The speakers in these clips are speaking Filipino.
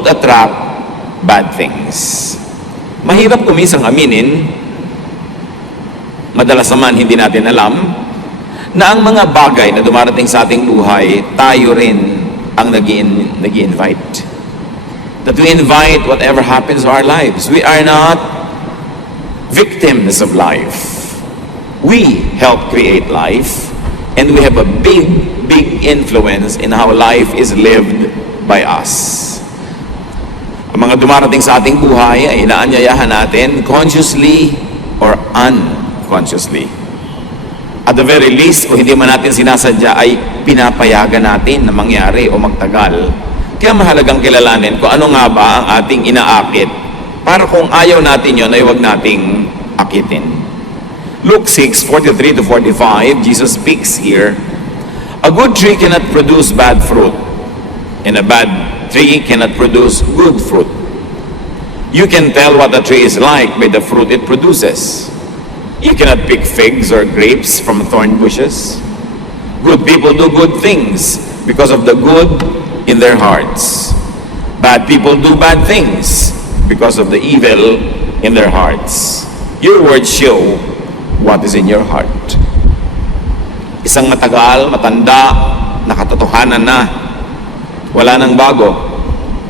don't attract bad things. Mahirap kumisang aminin, madalas naman hindi natin alam, na ang mga bagay na dumarating sa ating buhay, tayo rin ang nag-i-invite. That we invite whatever happens to our lives. We are not victims of life. We help create life, and we have a big influence in how life is lived by us. Ang mga dumarating sa ating buhay ay inaanyayahan natin consciously or unconsciously. At the very least, kung hindi man natin sinasadya, ay pinapayagan natin na mangyari o magtagal. Kaya mahalagang kilalanin kung ano nga ba ang ating inaakit, para kung ayaw natin yon ay huwag nating akitin. Luke 6:43-45, Jesus speaks here, "A good tree cannot produce bad fruit, and a bad tree cannot produce good fruit. You can tell what a tree is like by the fruit it produces. You cannot pick figs or grapes from thorn bushes. Good people do good things because of the good in their hearts. Bad people do bad things because of the evil in their hearts. Your words show what is in your heart." Isang matagal, matanda, nakatotohanan na, wala nang bago,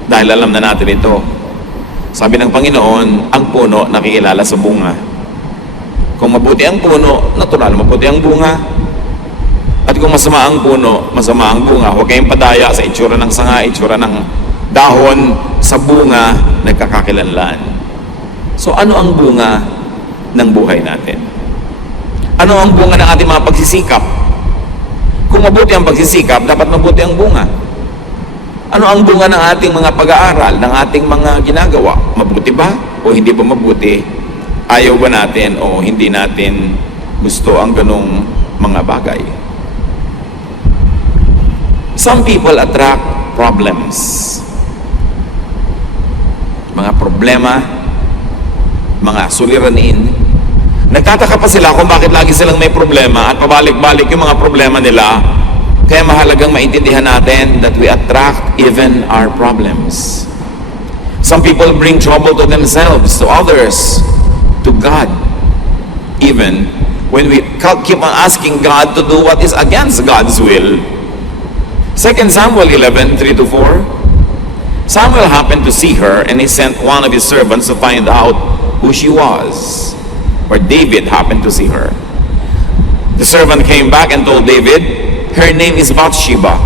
dahil alam na natin ito. Sabi ng Panginoon, ang puno nakikilala sa bunga. Kung mabuti ang puno, natural mabuti ang bunga. At kung masama ang puno, masama ang bunga. Huwag kayong padaya sa itsura ng sanga, itsura ng dahon, sa bunga, nagkakakilanlan. So ano ang bunga ng buhay natin? Ano ang bunga ng ating mga pagsisikap? Kung mabuti ang pagsisikap, dapat mabuti ang bunga. Ano ang bunga ng ating mga pag-aaral, ng ating mga ginagawa? Mabuti ba o hindi pa mabuti? Ayaw ba natin o hindi natin gusto ang ganong mga bagay? Some people attract problems. Mga problema, mga suliranin. Nagtataka pa sila kung bakit lagi silang may problema at pabalik-balik yung mga problema nila. Kaya mahalagang maintindihan natin that we attract even our problems. Some people bring trouble to themselves, to others, to God. Even when we keep on asking God to do what is against God's will. 2 Samuel 11:3-4. Samuel happened to see her, and he sent one of his servants to find out who she was. Or David happened to see her. The servant came back and told David, "Her name is Bathsheba.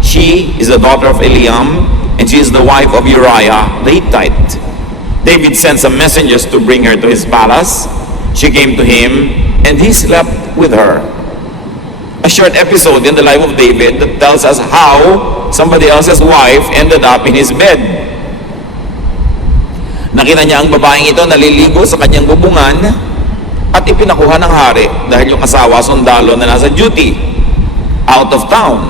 She is the daughter of Eliam, and she is the wife of Uriah the Hittite." David sent some messengers to bring her to his palace. She came to him, and he slept with her. A short episode in the life of David that tells us how somebody else's wife ended up in his bed. Nakita niya ang babaeng ito naliligo sa kanyang bubungan at ipinakuha ng hari dahil yung asawa sundalo na nasa duty out of town.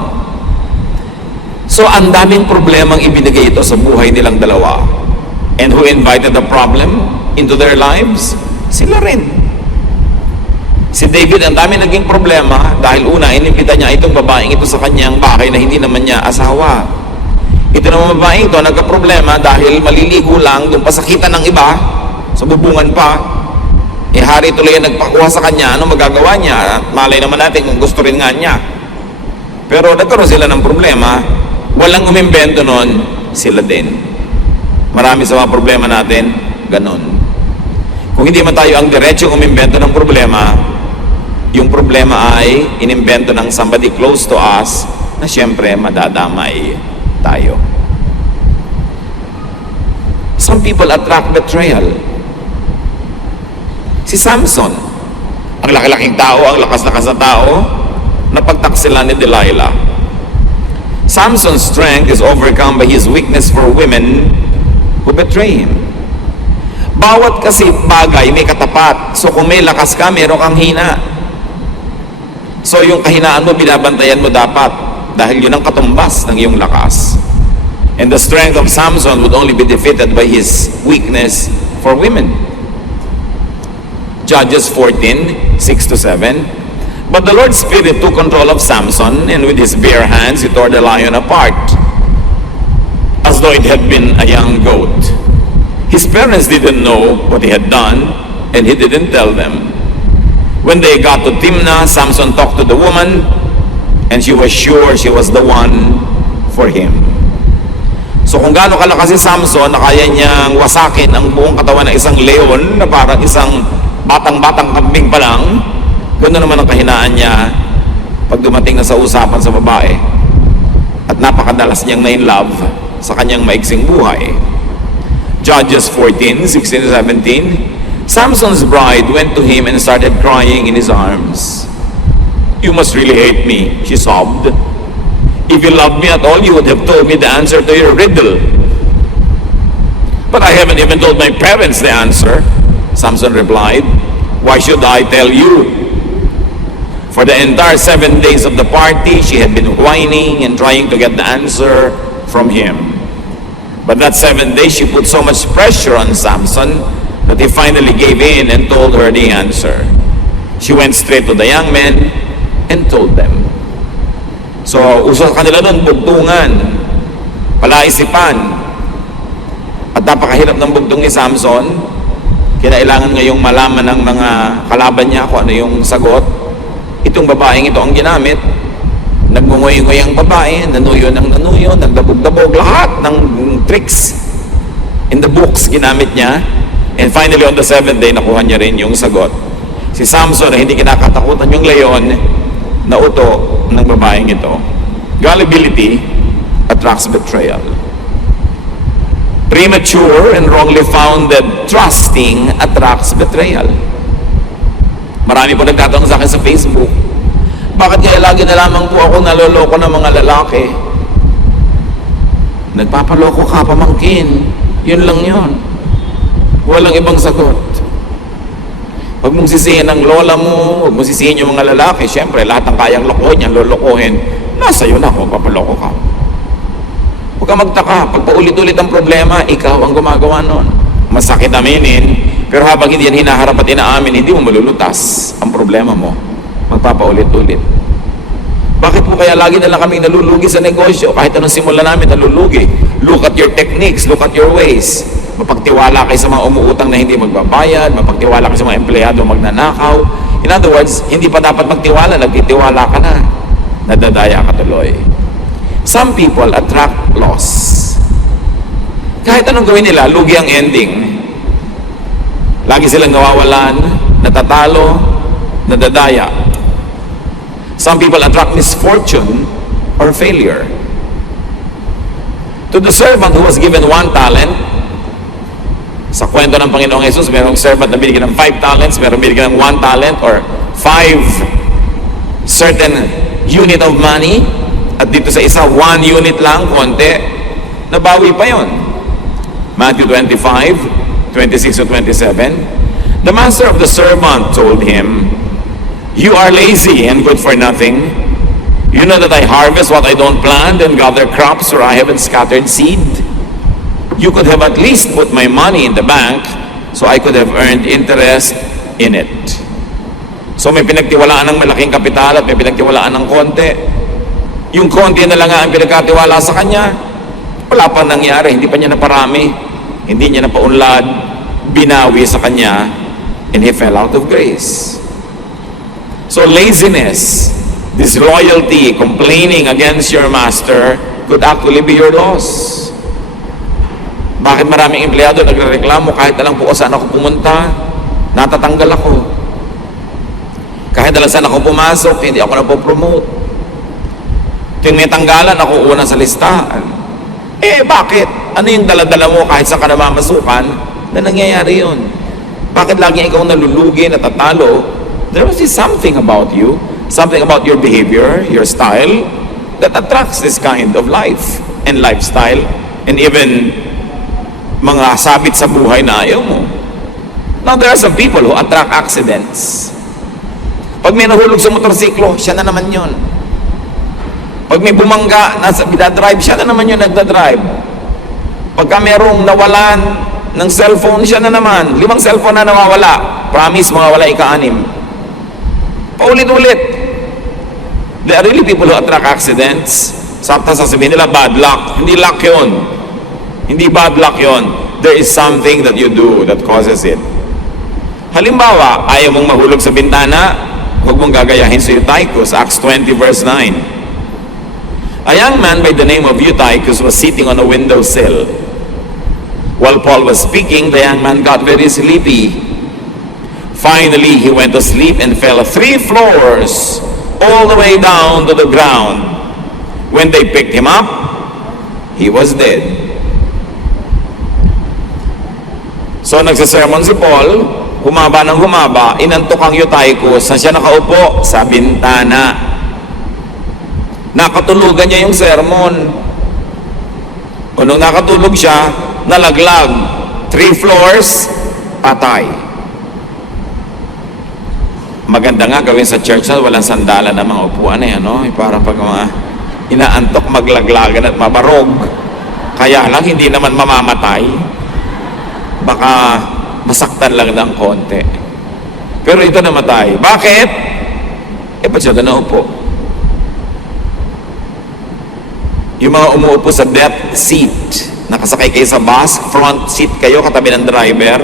So ang daming problemang ibinigay ito sa buhay nilang dalawa. And who invited the problem into their lives? Sila rin. Si David, ang dami naging problema dahil una, inimbita niya itong babaeng ito sa kanyang bahay na hindi naman niya asawa. Ito naman babaeng ito nagka-problema dahil maliligo lang, yung pasakitan ng iba, sa bubungan pa. Hari tuloy ang nagpakuha sa kanya, ano magagawa niya? Malay naman natin kung gusto rin nga niya. Pero nagkaroon sila ng problema, walang umimbento nun, sila din. Marami sa mga problema natin, ganon. Kung hindi man tayo ang diretsyo umimbento ng problema, yung problema ay inimbento ng somebody close to us na siyempre madadamay tayo. Some people attract betrayal. Si Samson, ang laki-laking tao, ang lakas-lakas na tao, napagtaksila ni Delilah. Samson's strength is overcome by his weakness for women who betray him. Bawat kasi bagay may katapat. So kung may lakas ka, meron kang hina. So yung kahinaan mo, binabantayan mo dapat dahil yun ang katumbas ng iyong lakas. And the strength of Samson would only be defeated by his weakness for women. Judges 14:6-7. But the Lord's Spirit took control of Samson, and with his bare hands he tore the lion apart. As as though it had been a young goat. His parents didn't know what he had done, and he didn't tell them. When they got to Timnah, Samson talked to the woman, and she was sure she was the one for him. So kung gaano kalakas si Samson na kaya niyang wasakin ang buong katawan ng isang leon na parang isang batang-batang kambing pa lang, ganoon naman ang kahinaan niya pag dumating na sa usapan sa babae. At napakadalas niyang na-in-love sa kanyang maiksing buhay. Judges 14:16-17, Samson's bride went to him and started crying in his arms. "You must really hate me," she sobbed. "If you loved me at all, you would have told me the answer to your riddle." "But I haven't even told my parents the answer," Samson replied. "Why should I tell you?" For the entire 7 days of the party, she had been whining and trying to get the answer from him. But that 7 days, she put so much pressure on Samson that he finally gave in and told her the answer. She went straight to the young men and told them. So, uso sa kanila doon, bugtungan, palaisipan. At napakahirap ng bugtong ni Samson. Kinailangan ngayong malaman ng mga kalaban niya kung ano yung sagot. Itong babaeng ito ang ginamit. Nagmungoy-ngoy ang babae, nanuyo ng nanuyo, nagdabog-dabog, lahat ng tricks in the books ginamit niya. And finally, on the 7th day, nakuha niya rin yung sagot. Si Samson na hindi kinakatakutan yung leon, nauto ng babaeng ito. Gullibility attracts betrayal. Premature and wrongly founded trusting attracts betrayal. Marami po nagtatanong sa akin sa Facebook, bakit kaya lagi na lamang po ako naloloko ng mga lalaki? Nagpapaloko ka, pamangkin. Yun lang yun. Walang ibang sagot. Huwag mong sisihin ang lola mo, huwag mong sisihin yung mga lalaki. Siyempre, lahat ng kayang lokohin yan, lolokohin. Nasa iyo na kung papaloko ka. Huwag ka magtaka. Pag paulit-ulit ang problema, ikaw ang gumagawa nun. Masakit aminin, pero habang hindi yan hinaharap at inaamin, hindi mo malulutas ang problema mo. Magpapaulit-ulit. Bakit po kaya lagi na lang kaming nalulugi sa negosyo? Kahit anong simula namin, nalulugi. Look at your techniques, look at your ways. Mapagtiwala kayo sa mga umuutang na hindi magbabayad, mapagtiwala kayo sa mga empleyado magnanakaw. In other words, hindi pa dapat magtiwala, nagtitiwala ka na. Nadadaya ka tuloy. Some people attract loss. Kahit anong gawin nila, lugi ang ending. Lagi silang nawawalan, natatalo, nadadaya. Some people attract misfortune or failure. To the servant who was given 1 talent, sa kwento ng Panginoong Jesus, mayroong servant na binigyan ng 5 talents, mayroong binigyan ng 1 talent or 5 certain unit of money, at dito sa isa, 1 unit lang, konti, nabawi pa yon. Matthew 25:26-27. The master of the servant told him, "You are lazy and good for nothing. You know that I harvest what I don't plant and gather crops where I haven't scattered seed. You could have at least put my money in the bank so I could have earned interest in it." So may pinagtiwalaan ng malaking kapital at may pinagtiwalaan ng konti. Yung konti na lang nga ang pinagkatiwala sa kanya, wala pa nangyari, hindi pa niya naparami, hindi niya napaunlad, binawi sa kanya, and he fell out of grace. So laziness, disloyalty, complaining against your master could actually be your loss. Bakit maraming empleyado nagrereklamo kahit alam po saan ako pumunta, natatanggal ako. Kahit alam saan ako pumasok, hindi ako napopromote. Tuwing may tanggalan, ako una sa listahan. Bakit? Ano yung daladala mo kahit sa kanamamasukan na nangyayari yun? Bakit lagi ikaw nalulugi, natatalo? There must be something about you, something about your behavior, your style, that attracts this kind of life and lifestyle, and even mga sabit sa buhay na ayaw mo. Now, there are some people who attract accidents. Pag may nahulog sa motorsiklo, siya na naman yun. Pag may bumangga, bidadrive, siya na naman yun nagdadrive. Pagka merong nawalan ng cellphone, siya na naman. 5 cellphone na nawawala. Promise, mawawala ika-6. Paulit-ulit. There are really people who attract accidents. Sometimes sasabihin nila, bad luck. Hindi luck yun. Hindi bad luck yon. There is something that you do that causes it. Halimbawa, ayaw mong mahulog sa bintana, huwag mong gagayahin si Eutychus, Acts 20 verse 9. A young man by the name of Eutychus was sitting on a windowsill. While Paul was speaking, the young man got very sleepy. Finally, he went to sleep and fell 3 floors all the way down to the ground. When they picked him up, he was dead. So nagsasermon si Paul, humaba ng humaba, inantok ang Eutychus na siya nakaupo sa bintana. Nakatulugan niya yung sermon. O nung nakatulog siya, nalaglag. 3 floors, patay. Maganda nga gawin sa church na walang sandalan ng mga upuan eh, ano? Parang pag mga inaantok maglaglagan at mabarog. Kaya lang hindi naman mamamatay. Baka masaktan lang ng konti. Pero ito namatay. Bakit? Ba't siya doon naupo? Yung mga umuupo sa death seat, nakasakay kayo sa bus, front seat kayo, katabi ng driver,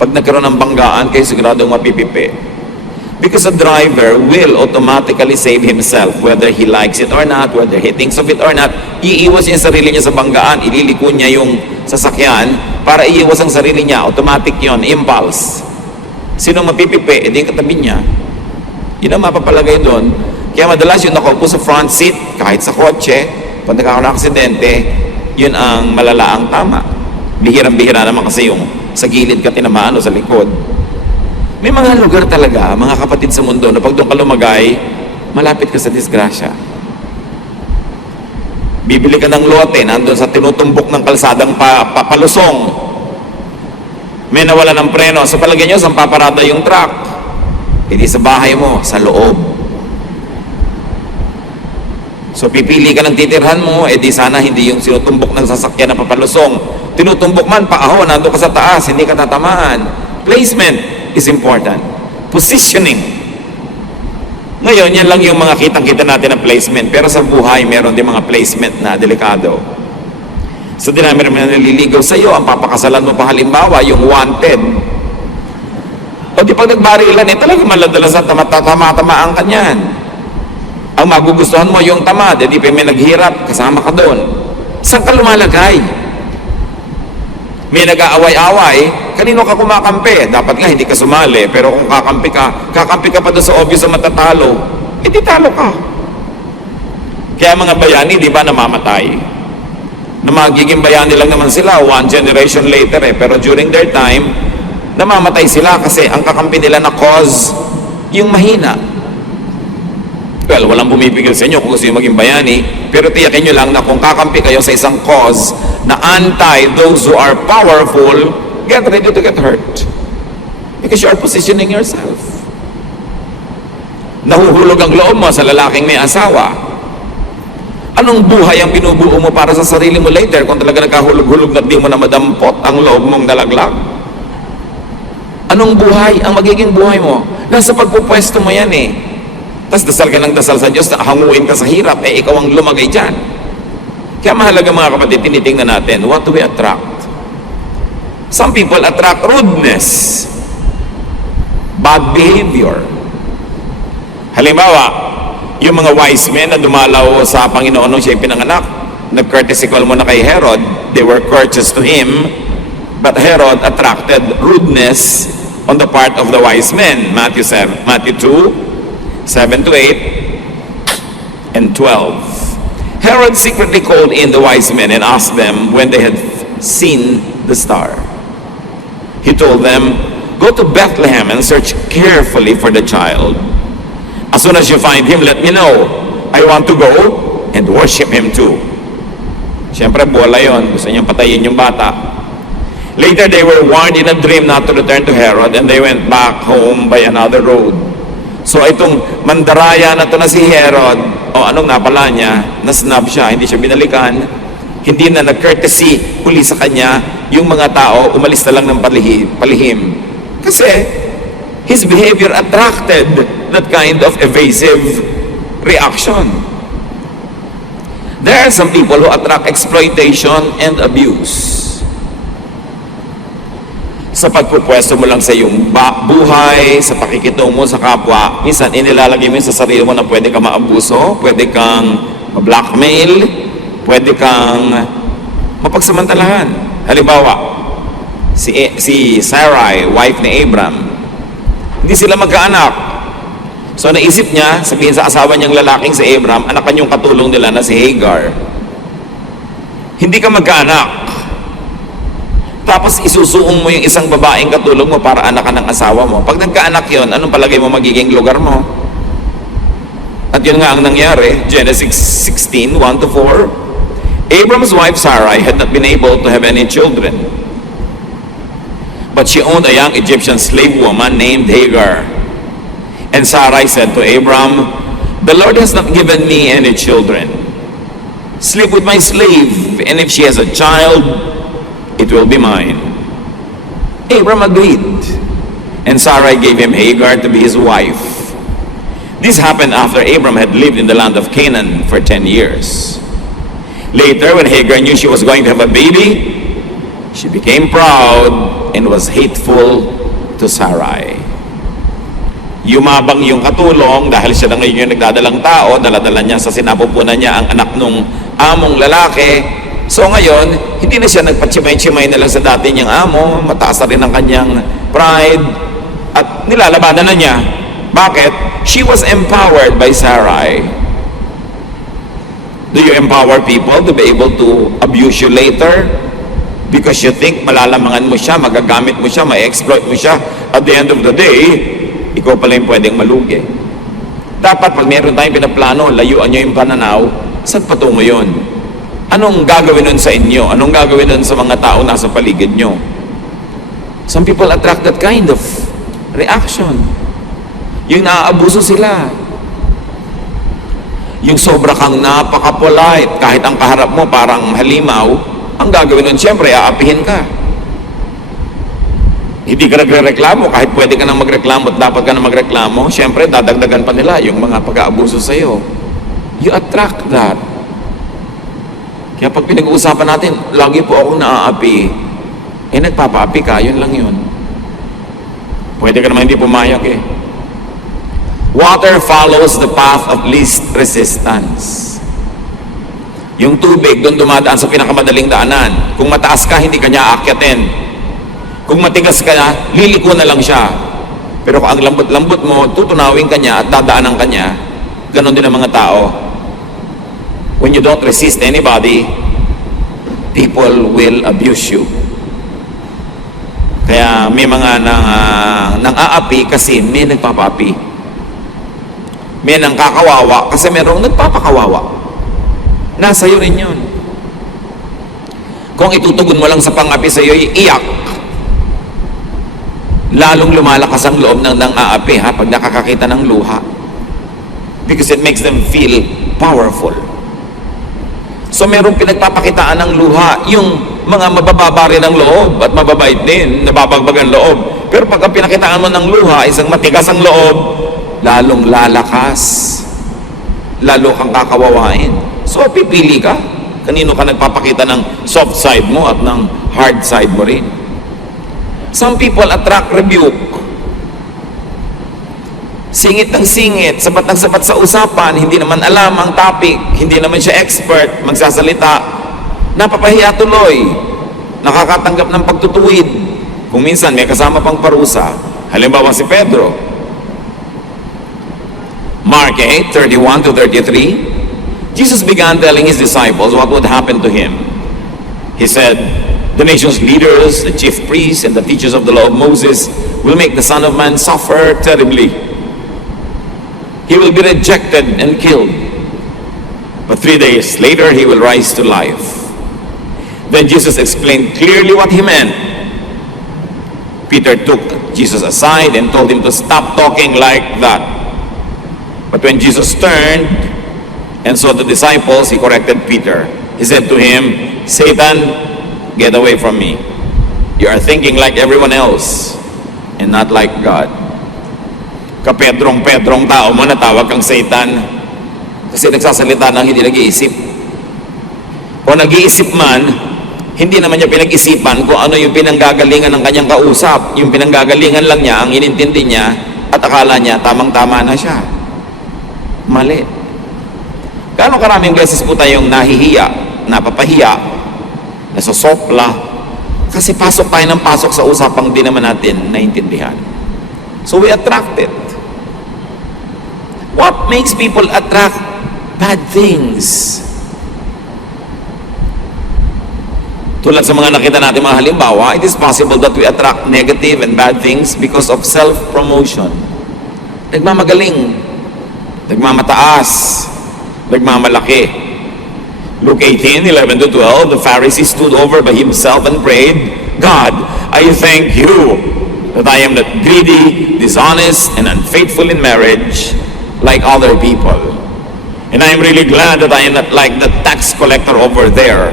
pag nagkaroon ng banggaan, kayo siguradong mapipipi. Because a driver will automatically save himself, whether he likes it or not, whether he thinks of it or not. Iiwas yung sarili niya sa banggaan, ililiko niya yung sasakyan para iiwas ang sarili niya. Automatic yon, impulse. Sino mapipipi, edi yung katabi niya. Yun ang mapapalagay doon. Kaya madalas yung nakaupo sa front seat, kahit sa kotse, pag nagkakaroon ng aksidente, yun ang malalaang tama. Bihirang-bihira naman kasi yung sa gilid ka tinamaan o sa likod. May mga lugar talaga, mga kapatid sa mundo, na pag doon ka lumagay, malapit ka sa disgrasya. Bibili ka ng lote, nandun sa tinutumbok ng kalsadang papalusong. May nawala ng preno. So palagay nyo, saan paparada yung truck? Hindi sa bahay mo, sa loob. So pipili ka ng titirhan mo, di sana hindi yung sinutumbok ng sasakyan na papalusong. Tinutumbok man, paahon, nandun ka sa taas, hindi ka tatamaan. Placement is important. Positioning. Ngayon, yan lang yung mga kitang-kita natin na placement. Pero sa buhay, meron din mga placement na delikado. So, di namin naliligaw sa iyo, ang papakasalan mo pa halimbawa, yung wanted. O di pag nagbarilan, talagang maladalasan, tama-tamaan ka niyan. Ang magugustuhan mo, yung tamad, di pa may naghirap, kasama ka doon. Saan ka lumalagay? May nag-aaway-away, kanino ka kumakampi? Dapat nga hindi ka sumali, pero kung kakampi ka pa doon sa obvious na matatalo, di talo ka. Kaya mga bayani, di ba, namamatay? Na magiging bayani lang naman sila, 1 generation later pero during their time, namamatay sila kasi ang kakampi nila na cause, yung mahina. Well, walang bumibigil sa inyo kung gusto nyo maging bayani, pero tiyakin nyo lang na kung kakampi kayo sa isang cause na anti those who are powerful, get ready to get hurt. Because you are positioning yourself. Nahuhulog ang loob mo sa lalaking may asawa. Anong buhay ang binubuo mo para sa sarili mo later kung talaga nagkahulog-hulog na di mo na madampot ang loob mong nalaglag? Anong buhay ang magiging buhay mo? Nasa pagpupwesto mo yan Tapos dasal ka ng dasal sa Diyos na hanguin ka sa hirap, ikaw ang lumagay dyan. Kaya mahalaga mga kapatid, tinitingnan natin, what do we attract? Some people attract rudeness, bad behavior. Halimbawa, yung mga wise men na dumalaw sa Panginoon nung siya pinanganak, nag-courtesy call mo na kay Herod, they were courteous to him, but Herod attracted rudeness on the part of the wise men. Matthew 2, 7 to 8 and 12. Herod secretly called in the wise men and asked them when they had seen the star. He told them, "Go to Bethlehem and search carefully for the child. As soon as you find him, let me know. I want to go and worship him too." Siyempre, bola yun. Gusto niyang patayin yung bata. Later, they were warned in a dream not to return to Herod, and they went back home by another road. So itong mandaraya na to na si Herod, anong napala niya? Na-snub siya, hindi siya binalikan, hindi na nag-courtesy uli sa kanya, yung mga tao umalis na lang ng palihim. Kasi his behavior attracted that kind of evasive reaction. There are some people who attract exploitation and abuse. Sa pagpupwesto mo lang sa iyong buhay, sa pakikitungo mo sa kapwa, minsan inilalagay mo sa sarili mo na pwede kang maabuso, pwede kang ma-blackmail, pwede kang mapagsamantalahan. Halimbawa, si Sarai, wife ni Abram, hindi sila magkaanak. So naisip niya, sabihin sa asawa niyang lalaking si Abram, anakan yung katulong nila na si Hagar. Hindi ka magkaanak. Tapos isusuong mo yung isang babaeng katulong mo para anak ka ng asawa mo. Pag nagkaanak yon, anong palagay mo magiging lugar mo? At yun nga ang nangyari, Genesis 16, 1-4. Abram's wife Sarai had not been able to have any children. But she owned a young Egyptian slave woman named Hagar. And Sarai said to Abram, "The Lord has not given me any children. Sleep with my slave, and if she has a child, it will be mine." Abram agreed, and Sarai gave him Hagar to be his wife. This happened after Abram had lived in the land of Canaan for 10 years. Later, when Hagar knew she was going to have a baby, she became proud and was hateful to Sarai. Yumabang yung katulong dahil siya na ngayon yung nagdadalang tao, daladala niya sa sinapupunan niya ang anak nung among lalaki. So ngayon, hindi na siya nagpatsimay-tsimay na lang sa dati niyang amo, mataas na rin ang kanyang pride, at nilalabanan na niya. Bakit? She was empowered by Sarai. Do you empower people to be able to abuse you later? Because you think malalamangan mo siya, magagamit mo siya, ma-exploit mo siya. At the end of the day, ikaw pala yung pwedeng malugi. Dapat pag meron tayong pinaplano, layuan nyo yung pananaw, saan patungo yun? Anong gagawin nun sa inyo? Anong gagawin nun sa mga tao nasa paligid nyo? Some people attract that kind of reaction. Yung naaabuso sila. Yung sobra kang napaka-polite, kahit ang kaharap mo parang halimaw, ang gagawin nun siyempre, aapihin ka. Hindi ka nagre-reklamo, kahit pwede ka nang magreklamo at dapat ka nang magreklamo, siyempre dadagdagan pa nila yung mga pag-aabuso sa iyo. You attract that. Kaya pag pinag-uusapan natin, lagi po ako naaapi. Nagpapaapi ka, yun lang yun. Pwede ka naman hindi pumayag eh. Water follows the path of least resistance. Yung tubig, doon dumadaan sa pinakamadaling daanan. Kung mataas ka, hindi ka niya aakyatin. Kung matigas ka na, liliko na lang siya. Pero kung ang lambot-lambot mo, tutunawin ka niya at dadaanan ka niya, ganon din ang mga tao. When you don't resist anybody, people will abuse you. Kaya may mga nang-aapi kasi may nagpapaapi. May nang kakawawa kasi merong nagpapakawawa. Nasa iyo rin yun. Kung itutugon mo lang sa pang-api sa iyo, iiyak. Lalong lumalakas ang loob ng nang-aapi pag nakakakita ng luha. Because it makes them feel powerful. So merong pinagpapakitaan ng luha, yung mga mabababa rin ang loob at mababait din, nababagbag ang loob. Pero pag ang pinakitaan mo ng luha, isang matigas ang loob, lalong lalakas. Lalo kang kakawawain. So pipili ka. Kanino ka nagpapakita ng soft side mo at ng hard side mo rin. Some people attract rebuke. Singit ng singit, sapat ng sapat sa usapan, hindi naman alam ang topic, hindi naman siya expert, magsasalita, napapahiya tuloy, nakakatanggap ng pagtutuwid. Kung minsan may kasama pang parusa, halimbawa si Pedro. Mark 8:31-33, Jesus began telling his disciples what would happen to him. He said, "The nation's leaders, the chief priests, and the teachers of the law of Moses will make the Son of Man suffer terribly. He will be rejected and killed. But 3 days later, he will rise to life." Then Jesus explained clearly what he meant. Peter took Jesus aside and told him to stop talking like that. But when Jesus turned and saw the disciples, he corrected Peter. He said to him, "Satan, get away from me. You are thinking like everyone else and not like God." Kapedrong-pedrong tao mo, natawag kang Satan kasi nagsasalita ng hindi nag-iisip. O nag-iisip man, hindi naman niya pinag-isipan kung ano yung pinanggagalingan ng kanyang kausap. Yung pinanggagalingan lang niya, ang inintindi niya, at akala niya, tamang-tama na siya. Mali. Gaano karaming beses po tayong nahihiya, napapahiya, nasosopla, kasi pasok tayo ng pasok sa usapang di naman natin naintindihan. So we attract it. What makes people attract bad things? Tulad sa mga nakita natin mga halimbawa, it is possible that we attract negative and bad things because of self-promotion. Nagmamagaling, nagmamataas, nagmamalaki. Luke 18:11-12, the Pharisee stood over by himself and prayed, God, I thank you that I am not greedy, dishonest, and unfaithful in marriage like other people. And I am really glad that I am not like the tax collector over there.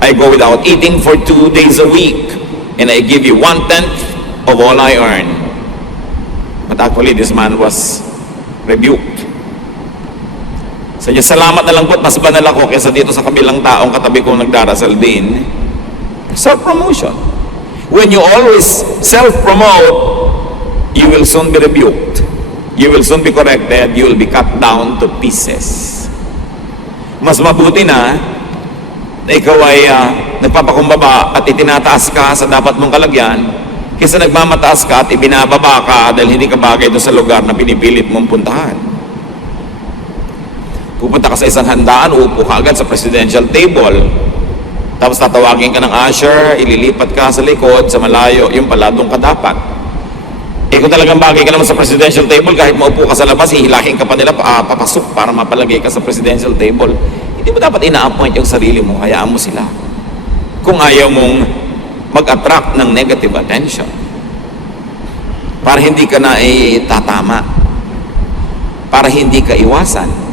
I go without eating for 2 days a week, and I give you 1/10 of all I earn. But actually, this man was rebuked. So, salamat na lang po at mas banal ako kaysa dito sa kabilang taong katabi kong nagdarasal din. Self-promotion. When you always self-promote, you will soon be rebuked. You will soon be corrected. You will be cut down to pieces. Mas mabuti na ikaw ay nagpapakumbaba at itinataas ka sa dapat mong kalagyan kaysa nagmamataas ka at ibinababa ka dahil hindi ka bagay doon sa lugar na pinipilit mong puntahan. Pupunta ka sa isang handaan, uupo ka agad sa presidential table, tapos tatawagin ka ng usher, ililipat ka sa likod, sa malayo, yung pala doon ka dapat. Kung talagang bagay ka naman sa presidential table, kahit maupo ka sa labas, hihilahin ka pa nila papasok para mapalagay ka sa presidential table. Hindi mo dapat ina-appoint yung sarili mo, hayaan mo sila. Kung ayaw mong mag-attract ng negative attention, para hindi ka na tatama, para hindi ka iwasan.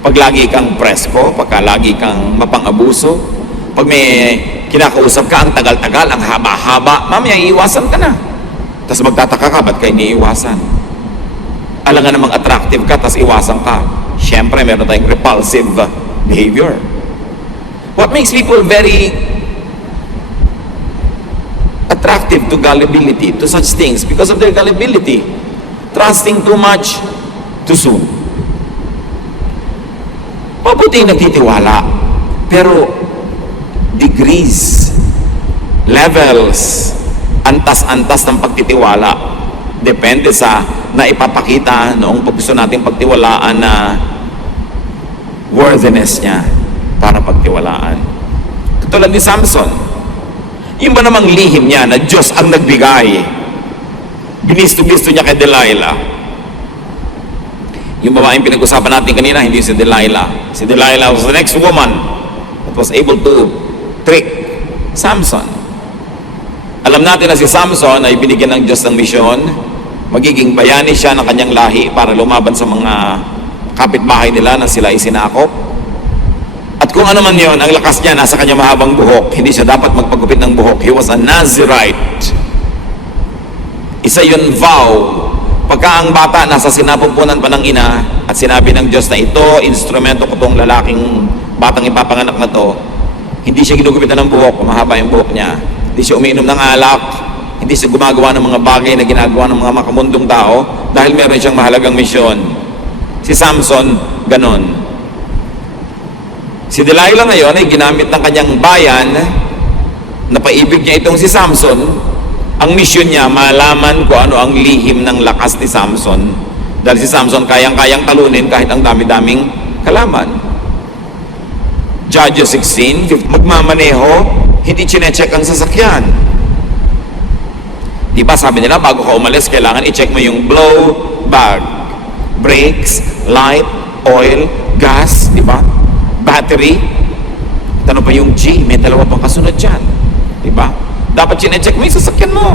Pag lagi kang presko, pagka lagi kang mapang-abuso, pag may kinakausap ka, ang tagal-tagal, ang haba-haba, mamaya iiwasan ka na. Tapos magtataka ka, ba't kayo iniiwasan? Alam nga namang attractive ka, tapos iwasan ka. Siyempre, meron tayong repulsive behavior. What makes people very attractive to gullibility, to such things? Because of their gullibility. Trusting too much too soon. Mabuti nagtitiwala, pero degrees, levels, antas-antas ng pagtitiwala depende sa naipapakita noong gusto natin pagtiwalaan na worthiness niya para pagtiwalaan. Katulad ni Samson, yung ba namang lihim niya na Diyos ang nagbigay, binisto-bisto niya kay Delilah. Yung babaeng pinag-usapan natin kanina, hindi si Delilah. Si Delilah was the next woman that was able to trick Samson. Alam natin na si Samson ay binigyan ng Diyos ng misyon, magiging bayani siya ng kanyang lahi para lumaban sa mga kapitbahay nila na sila isinakop. At kung ano man yun, ang lakas niya nasa kanyang mahabang buhok, hindi siya dapat magpagupit ng buhok. He was a Nazirite. Isa yun vow. Pagka ang bata nasa sinapupunan pa ng ina at sinabi ng Diyos na ito, instrumento ko tong lalaking batang ipapanganak na to, hindi siya ginugupitan ng buhok, mahaba yung buhok niya. Hindi siya umiinom ng alak, hindi siya gumagawa ng mga bagay na ginagawa ng mga makamundong tao dahil meron siyang mahalagang misyon. Si Samson, ganon. Si Delilah ngayon ay ginamit ng kanyang bayan, napaibig niya itong si Samson. Ang misyon niya, malaman kung ano ang lihim ng lakas ni Samson. Dahil si Samson kayang-kayang talunin kahit ang dami-daming kalaman. Judges 16, magmamaneho, hindi chinecheck ang sasakyan. Diba sabi nila, bago ka umalis, kailangan i-check mo yung blow bag, brakes, light, oil, gas, diba? Battery. Tanong pa yung G, may dalawa pang kasunod dyan. Diba? Dapat chinecheck mo yung sasakyan mo.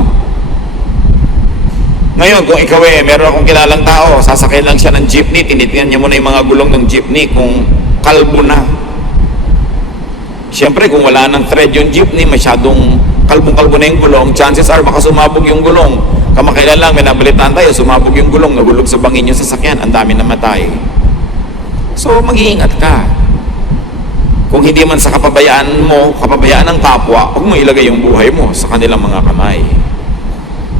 Ngayon, kung ikaw meron akong kilalang tao, sasakay lang siya ng jeepney, tinitingnan niya muna yung mga gulong ng jeepney kung kalbo na. Siyempre, kung wala ng thread yung jeepney, masyadong kalbong-kalbo na yung gulong, chances are baka sumabog yung gulong. Kamakailan lang, may nabalitaan tayo, sumabog yung gulong, nagulog sa bangin yung sasakyan, ang dami namatay. So, mag-iingat ka. Kung hindi man sa kapabayaan mo, kapabayaan ng kapwa, huwag mo ilagay yung buhay mo sa kanilang mga kamay.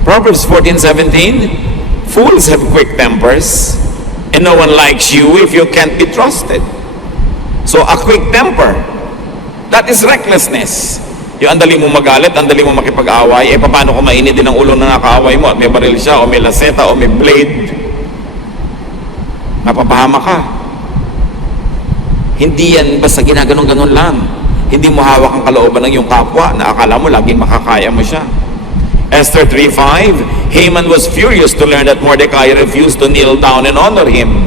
Proverbs 14:17, fools have quick tempers, and no one likes you if you can't be trusted. So a quick temper, that is recklessness. Yung andali mo magalit, andali mo makipag-away, paano kung mainit din ang ulo na nakaaway mo at may baril siya, o may laseta, o may blade, napapahama ka. Hindi yan basta ginaganon-ganon lang. Hindi mo hawak ang kalooban ng iyong kapwa na akala mo laging makakaya mo siya. Esther 3:5, Haman was furious to learn that Mordecai refused to kneel down and honor him.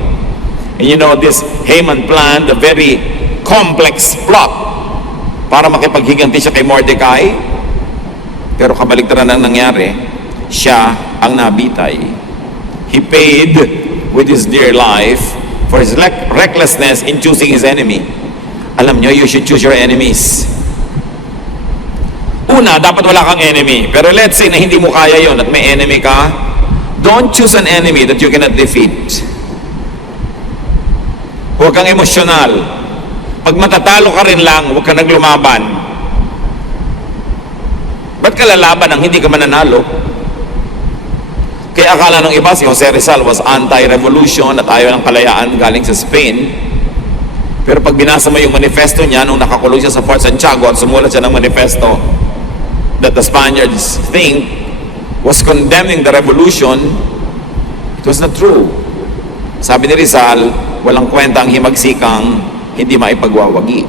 And you know, this Haman planned a very complex plot para makipaghiganti siya kay Mordecai. Pero kabaligtaran ang nangyari, siya ang nabitay. He paid with his dear life for his recklessness in choosing his enemy. Alam nyo, you should choose your enemies. Una, dapat wala kang enemy. Pero let's say na hindi mo kaya yon at may enemy ka, don't choose an enemy that you cannot defeat. Huwag kang emosyonal. Pag matatalo ka rin lang, huwag ka naglumaban. Ba't ka lalaban ang hindi ka mananalo? Kaya akala ng iba, si Jose Rizal was anti-revolution at ayaw ng kalayaan galing sa Spain. Pero pag binasa mo yung manifesto niya nung nakakulong siya sa Fort Santiago at sumulat siya ng manifesto that the Spaniards think was condemning the revolution, it was not true. Sabi ni Rizal, walang kwenta ang himagsikang hindi maipagwawagi.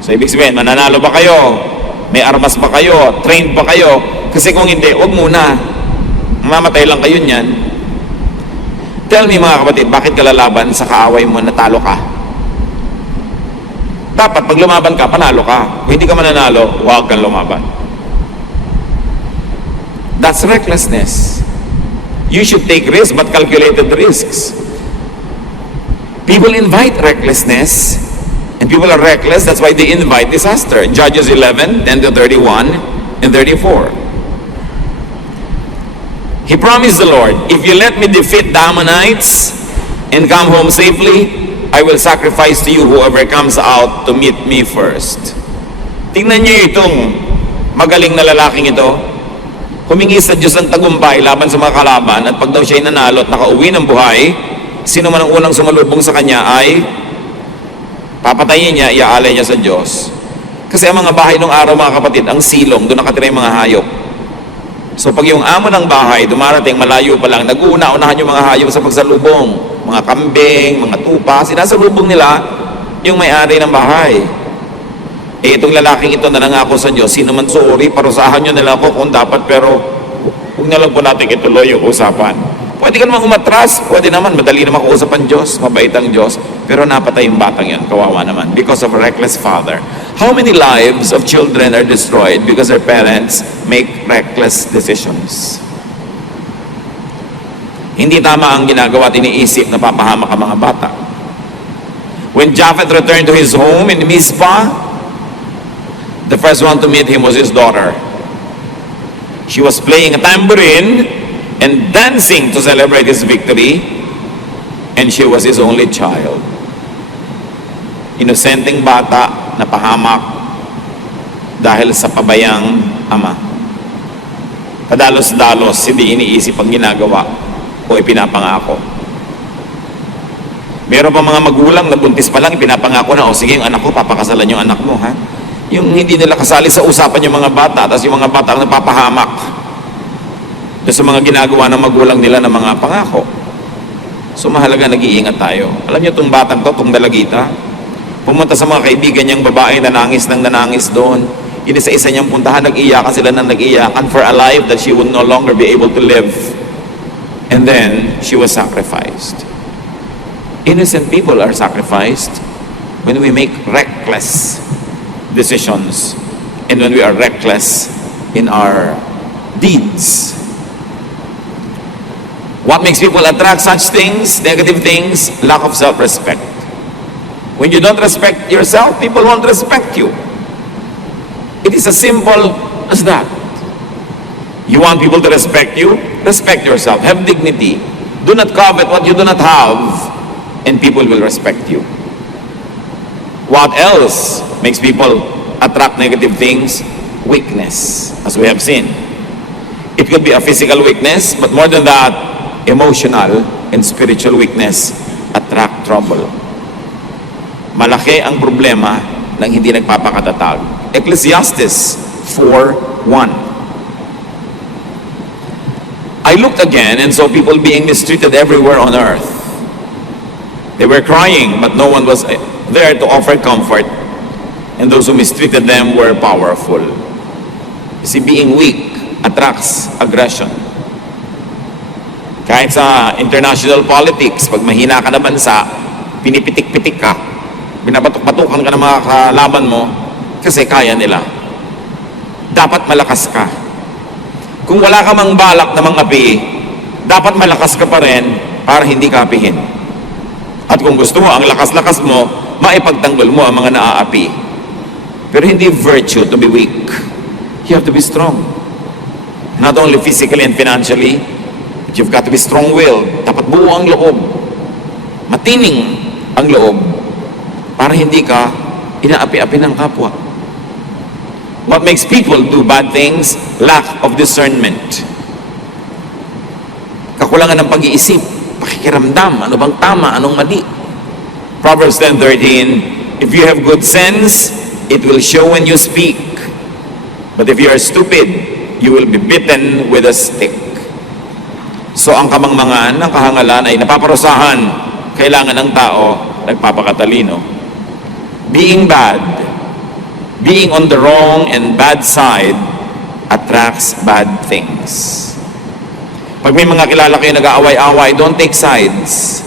So ibig sabihin, mananalo ba kayo? May armas ba kayo? Trained ba kayo? Kasi kung hindi, huwag muna. Mamatay lang kayo niyan. Tell me mga kapatid, bakit ka lalaban sa kaaway mo na talo ka? Dapat pag lumaban ka, panalo ka. Kung hindi ka mananalo, huwag kang lumaban. That's recklessness. You should take risks, but calculated risks. People invite recklessness, and people are reckless, that's why they invite disaster. Judges 11:10-31 and 34. He promised the Lord, if you let me defeat the Ammonites and come home safely, I will sacrifice to you whoever comes out to meet me first. Tingnan niyo itong magaling na lalaking ito. Humingi sa Diyos ng tagumpay laban sa mga kalaban, at pag daw siya'y nanalo at nakauwi ng buhay, sino man ang unang sumalubong sa kanya ay papatayin niya, iaalay niya sa Diyos. Kasi ang mga bahay nung araw, mga kapatid, ang silong, doon nakatira yung mga hayop. So pag yung amo ng bahay dumarating malayo pa lang, nag-uuna-unahan yung mga hayop sa pagsalubong. Mga kambing, mga tupa, sinasalubong nila yung may-ari ng bahay. Itong lalaking ito na nangako sa Diyos, sino man sorry, parusahan nyo nila ako kung dapat, pero huwag na lang po natin ituloy yung usapan. Pwede ka naman umatras, pwede naman, madali naman kausap ang Diyos, mabait ang Diyos, pero napatay yung batang yan, kawawa naman, because of a reckless father. How many lives of children are destroyed because their parents make reckless decisions? Hindi tama ang ginagawa at iniisip na papahamak ang mga bata. When Japheth returned to his home in Mizpah, the first one to meet him was his daughter. She was playing a tambourine and dancing to celebrate his victory, and she was his only child. Inosenteng bata na pahamak dahil sa pabayang ama. Padalos-dalos, hindi iniisip ang ginagawa o ipinapangako. Meron pa mga magulang na buntis pa lang, ipinapangako na, o sige, yung anak ko, papakasalan yung anak mo, ha? Yung hindi nila kasali sa usapan yung mga bata, tapos yung mga bata ang napapahamak sa mga ginagawa ng magulang nila ng mga pangako. So mahalaga, nag-iingat tayo. Alam niyo itong batang to, itong dalagita, pumunta sa mga kaibigan niyang babae, nanangis ng nanangis doon. Inisa-isa niyang puntahan, nag-iyakan sila ng nag-iyakan for a life that she would no longer be able to live. And then, she was sacrificed. Innocent people are sacrificed when we make reckless decisions and when we are reckless in our deeds. What makes people attract such things, negative things? Lack of self-respect. When you don't respect yourself, people won't respect you. It is as simple as that. You want people to respect you? Respect yourself. Have dignity. Do not covet what you do not have, and people will respect you. What else makes people attract negative things? Weakness, as we have seen. It could be a physical weakness, but more than that, emotional and spiritual weakness attract trouble. Malaki ang problema ng hindi nagpapakatatag. Ecclesiastes 4:1. I looked again and saw people being mistreated everywhere on earth. They were crying, but no one was there to offer comfort, and those who mistreated them were powerful. You see, being weak attracts aggression. Kahit sa international politics, pag mahina ka na bansa, pinipitik-pitik ka, binabatok-batukan ka ng mga kalaban mo, kasi kaya nila. Dapat malakas ka. Kung wala ka mang balak na mangapi, dapat malakas ka pa rin para hindi ka apihin. At kung gusto mo, ang lakas-lakas mo, maipagtanggol mo ang mga naaapi. Pero hindi virtue to be weak. You have to be strong. Not only physically and financially, but you've got to be strong-willed. Dapat buo ang loob. Matining ang loob para hindi ka inaapi-api ng kapwa. What makes people do bad things? Lack of discernment. Kakulangan ng pag-iisip, pakikiramdam, ano bang tama, anong mali. Proverbs 10:13, if you have good sense, it will show when you speak. But if you are stupid, you will be bitten with a stick. So ang kamangmangan ng kahangalan ay napaparusahan, kailangan ng tao nagpapakatalino. Being bad, being on the wrong and bad side attracts bad things. Pag may mga kilala kayo nag-aaway-away, don't take sides.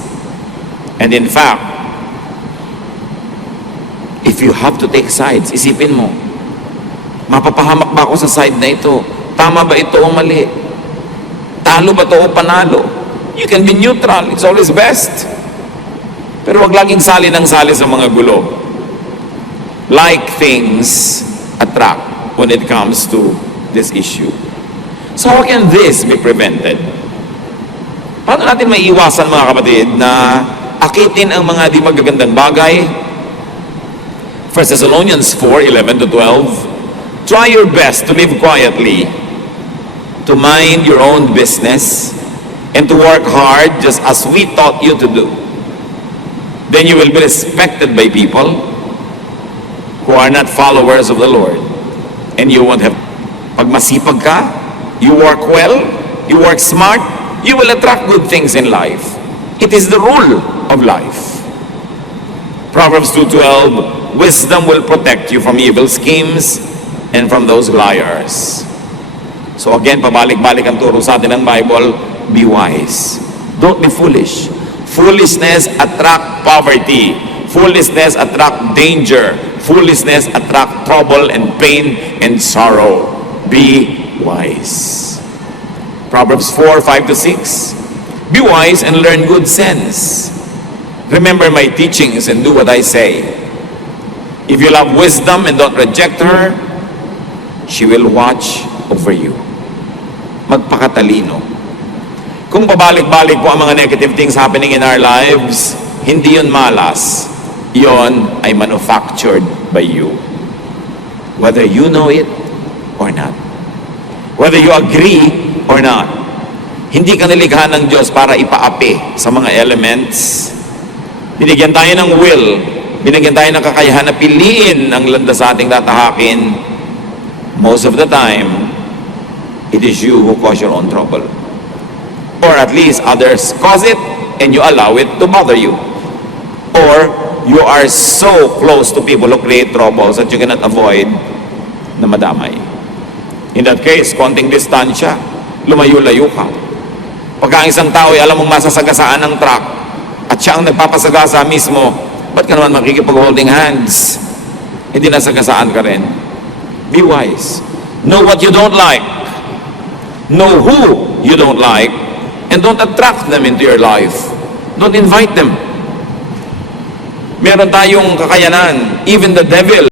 And in fact, if you have to take sides, isipin mo, mapapahamak ba ako sa side na ito? Tama ba ito o mali? Talo ba ito o panalo? You can be neutral, it's always best. Pero wag laging sali ng sali sa mga gulo. Like things attract when it comes to this issue. So how can this be prevented? Paano natin maiiwasan, mga kapatid, na akitin ang mga di magagandang bagay? 1 Thessalonians 4:11-12, try your best to live quietly, to mind your own business, and to work hard just as we taught you to do. Then you will be respected by people who are not followers of the Lord. And you won't have, pag masipag ka, you work well, you work smart, you will attract good things in life. It is the rule of life. Proverbs 2:12, wisdom will protect you from evil schemes and from those liars. So again, pabalik-balik ang turo sa atin ng Bible, be wise. Don't be foolish. Foolishness attract poverty. Foolishness attract danger. Foolishness attract trouble and pain and sorrow. Be wise. Proverbs 4:5-6. Be wise and learn good sense. Remember my teachings and do what I say. If you love wisdom and don't reject her, she will watch over you. Magpakatalino. Kung pabalik-balik po ang mga negative things happening in our lives, hindi yun malas. Yon ay manufactured by you. Whether you know it or not. Whether you agree or not. Hindi ka nilikha ng Diyos para ipaapi sa mga elements. Binigyan tayo ng will. Binigyan tayo ng kakayahan na piliin ang landas sa ating tatahakin. Most of the time, it is you who cause your own trouble. Or at least others cause it and you allow it to bother you. Or you are so close to people who create troubles that you cannot avoid na madamay. In that case, konting distansya, lumayo-layo ka. Pagka ang isang tao ay alam mong masasagasaan ng truck at siya ang nagpapasagasa mismo, ba't ka naman makikipag-holding hands? Hindi nasagasaan ka rin. Be wise. Know what you don't like. Know who you don't like. And don't attract them into your life. Don't invite them. Meron tayong kakayanan. Even the devil